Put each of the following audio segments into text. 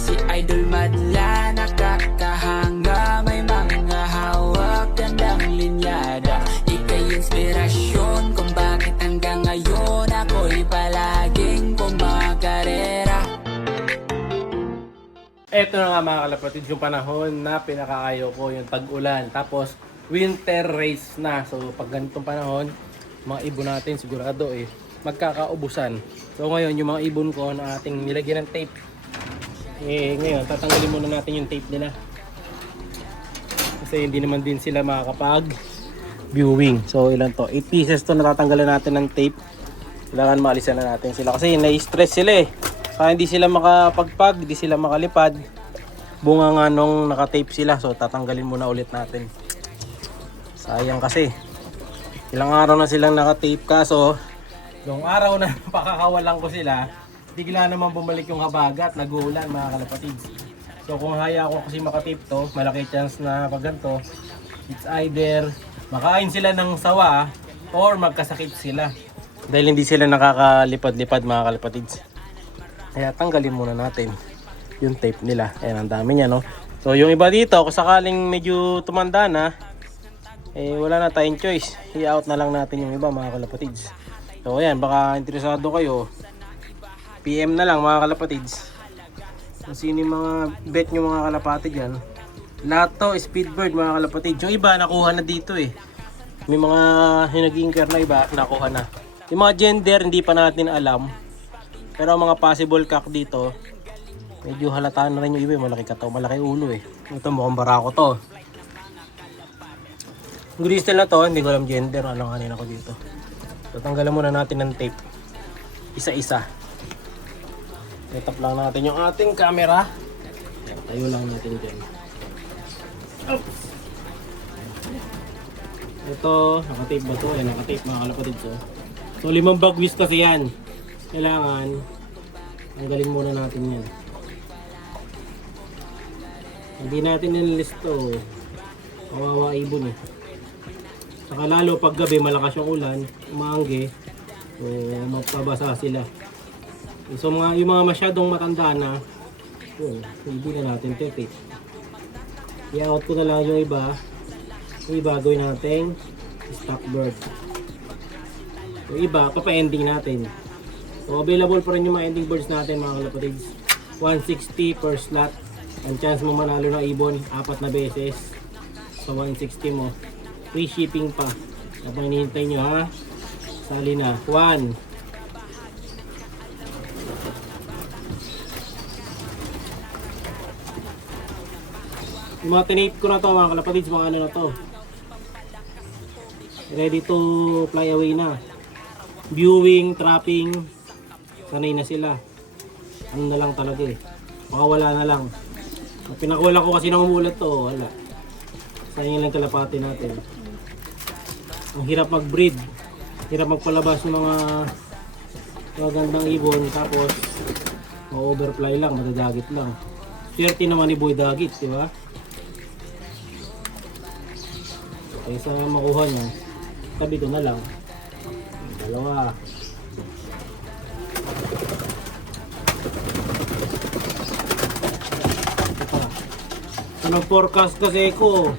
si Idol madla, nakakahanga, may mga hawak, gandang linyada. Ika'y inspirasyon kung bakit hanggang ngayon ako'y palaging kumakarera. Eto na nga mga kalapatid, yung panahon na pinakaayaw ko, yung tag-ulan. Tapos winter race na. So pag ganitong panahon, mga ibon natin sigurado magkakaubusan. So ngayon yung mga ibon ko na ating nilagyan ng tape. Ngayon tatanggalin muna natin yung tape nila. Kasi hindi naman din sila makakapag viewing. So ilan to? 8 pieces to, natatanggalan natin ng tape. Kailangan maalisan na natin sila kasi nai-stress sila Kaya hindi sila makapagpag, hindi sila makalipad. Bunga nga nung nakatape sila. So tatanggalin muna ulit natin. Sayang kasi. Ilang araw na silang nakatape, kaso yung araw na pakakawalan ko sila, bigla naman bumalik yung habagat, nag-uulan mga kalapatids. So kung haya ako kasi makatape to, malaki chance na pag ganito, it's either makain sila ng sawa or magkasakit sila. Dahil hindi sila nakakalipad-lipad mga kalapatids. Kaya tanggalin muna natin yung tape nila. Ayan, ang dami niya, no? So yung iba dito, kung sakaling medyo tumanda na, wala na tayong choice. I-out na lang natin yung iba mga kalapatids. So ayan, baka interesado kayo, PM na lang mga kalapatids. Kung sino yung mga bet nyo mga kalapatid yan. Lahat to speedbird mga kalapatids. Yung iba nakuha na dito May mga hinag-inker na iba nakuha na. Yung mga gender hindi pa natin alam. Pero mga possible cock dito, medyo halata na rin yung iba. Malaki kataw, malaki ulo Ito mukhang barako to. Yung crystal na to, hindi ko alam gender. Alam kanina ko dito. Tatanggalan muna natin ng tape. Isa-isa. Set up lang natin yung ating camera. Tayo lang natin dyan. Ito, nakatape ba to? Nakatape mga kalapatid ko. So 5 bagwis kasi yan. Kailangan tanggalin muna natin yan. Hindi natin nililist to. Kawawa ibon Saka lalo pag gabi malakas yung ulan, umaangge, so mapabasa sila. So yung mga masyadong matanda na, hindi na natin tape. I-out ko na lang yung iba. Yung iba gawin natin stock bird. Yung iba papa-ending natin. So available pa rin yung mga ending birds natin mga kalapatids. 160 per slot. Ang chance mo manalo ng ibon 4 na beses. So 160 mo. Free shipping pa. Habang hinihintay nyo Sali na. 1. Yung mga tinape ko na to mga kalapatids, mga ano na to. Ready to fly away na. Viewing, trapping, sanay na sila. Ano na lang talaga Baka wala na lang. Pinakawala ko kasi nang umulat to, wala. Sayang lang kalapati natin. Ang hirap mag-breed. Hirap magpalabas ng mga magandang ibon. Tapos ma-overfly lang, madadagit lang. Swerte naman ni Boy Dagit, di ba? Kaysa makuha niya, tabi ko na lang. Dalawa. Nag-forecast kasi ko.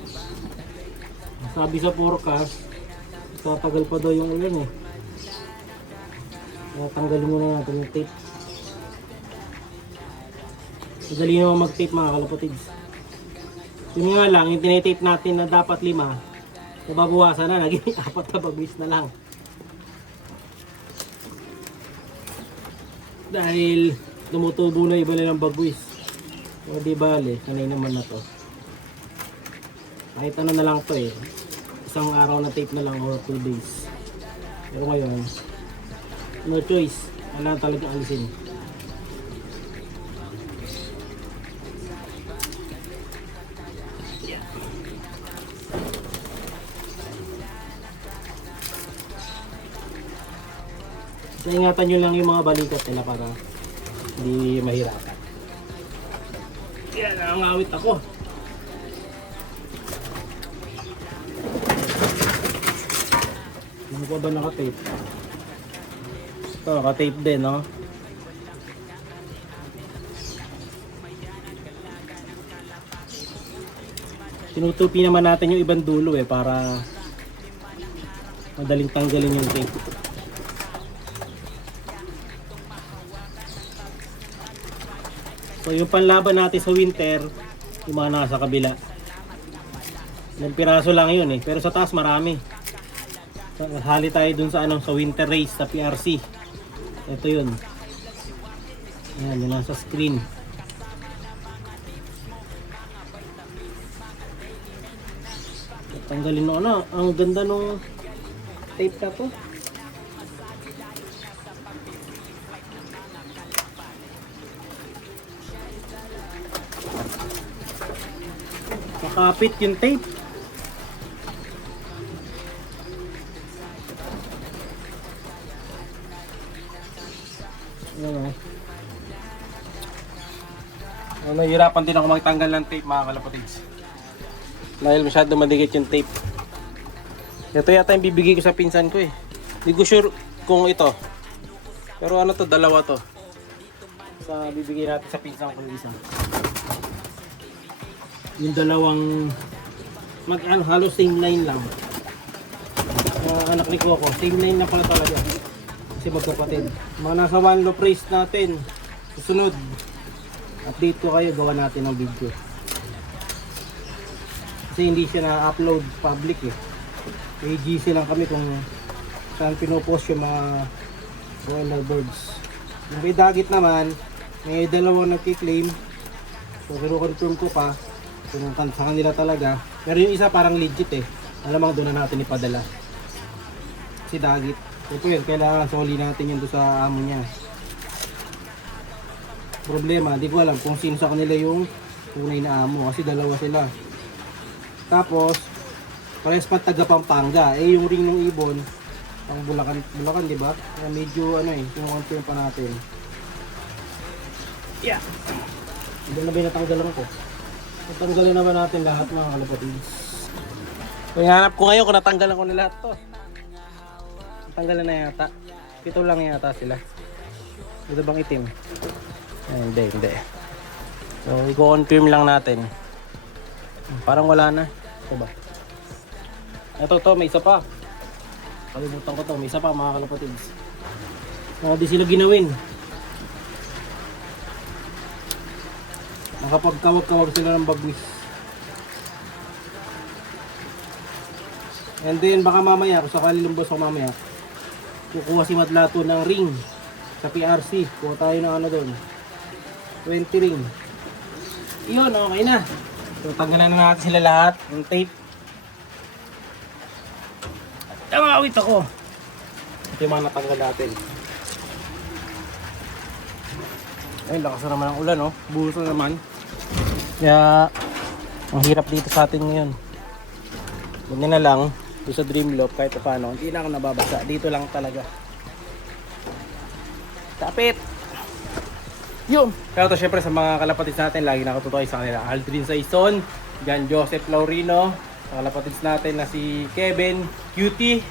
Sabi sa forecast, tatagal pa daw yung ulan Tanggalin muna natin yung tape. Madali naman mag-tape mga kalapatids. Yun nga lang, yung tinitape natin na dapat 5, nababawasan na, naging 4 na bagwis na lang. Dahil tumutubo na iba nilang bagwis. O di bale, sanay naman na to. Kahit ano na lang to isang araw na tape na lang or 2 days. Pero ngayon, no choice, wala talaga alisin. So ingatan nyo lang yung mga balikat nila para hindi mahirapan. Yan, nangangawit ako. Ano pa ba naka-tape? Ito, naka-tape din, no? Tinutupi naman natin yung ibang dulo para madaling tanggalin yung tape. So yung panlaban natin sa winter, yung mga nasa kabila. Ilang piraso lang yun pero sa taas marami. So, hali tayo dun sa sa winter race sa PRC. Ito yun. Yan, yun nasa screen. Tanggalin mo ang ganda nung tape na to. Makapit yung tape. Nahihirapan din ako magtanggal ng tape mga kalapatids. Dahil masyado madikit yung tape. Ito yata yung bibigay ko sa pinsan ko Hindi ko sure kung ito. Pero to, dalawa to. Sa bibigay natin sa pinsan ko isa. Yung dalawang halos same line lang. Anak ni Coco, same line na pala talaga. Kasi magkapatid. Mga nasa one low praise natin. Susunod. Update ko kayo, gawa natin ng video. Kasi hindi siya na-upload public May GC lang kami kung saan pinopost yung mga broiler birds. Yung may dagit naman, may dalawang nagki-claim. So, confirm ko pa kung sa kanila talaga. Pero yung isa parang legit Alamang doon na natin ipadala. Kasi dagit. Ito yun, kailangan soli natin yun doon sa amo niya. Problema, di ko alam kung sino sa kanila yung tunay na amo kasi dalawa sila. Tapos, parehas pa taga Pampanga. Yung ring ng ibon, pang Bulacan, di ba? Medyo kung pa natin. Yeah. Hindi na ba natanggalan ko? Natanggalan naman natin lahat mga kalapatids. So, hanap ko ngayon kung natanggalan ko na lahat to. Natanggalan na yata. 7 lang yata sila. Ito bang itim? Hindi. So, i-confirm lang natin. Parang wala na. Ito ba? Ito, may isa pa. Kalimutan ko to. May isa pa mga kalapatids. Di sila ginawin. Nakapagkawag-kawag sila ng bagwis. And then baka mamaya, kung sakali lumbos ako mamaya, kukuha si Madlato ng ring sa PRC. Kuha tayo ng doon. 20 ring. Iyon, okay na. So, tanggalan na natin sila lahat ng tape. Tamawit ako. Ito yung mga natanggal natin. Ay, lakas na naman ang ulan, Buhos na naman. Kaya, ang hirap dito sa atin ngayon. Ganyan na lang. Doon sa Dreamloop, kahit paano. Hindi na ako nababasa. Dito lang talaga. Tapit! Yun! Kaya ito syempre sa mga kalapatids natin, lagi nakatutoy sa kanila. Aldrin Saison, John Joseph Laurino, sa kalapatids natin na si Kevin Cutie.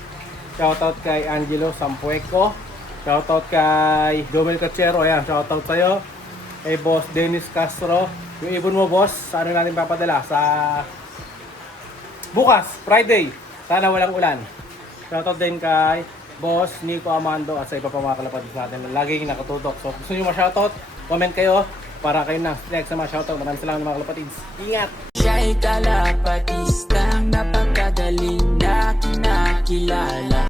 Shoutout kay Angelo Sampueco. Shoutout kay Jomel Cachero. Ayan, shoutout sa'yo. Kay Boss Dennis Castro. Yung ibon mo, boss, saan natin papadala? Sa bukas, Friday. Sana walang ulan. Shoutout din kay Boss Nico Amando at sa iba pa mga kalapatids natin. Laging nakatutok. So, gusto nyo ma-shoutout? Comment kayo para kayo na next sa mga shoutout. Maraming salamat mga kalapatids. Ingat! Siya'y kalapatistang napakagaling na kinakilala.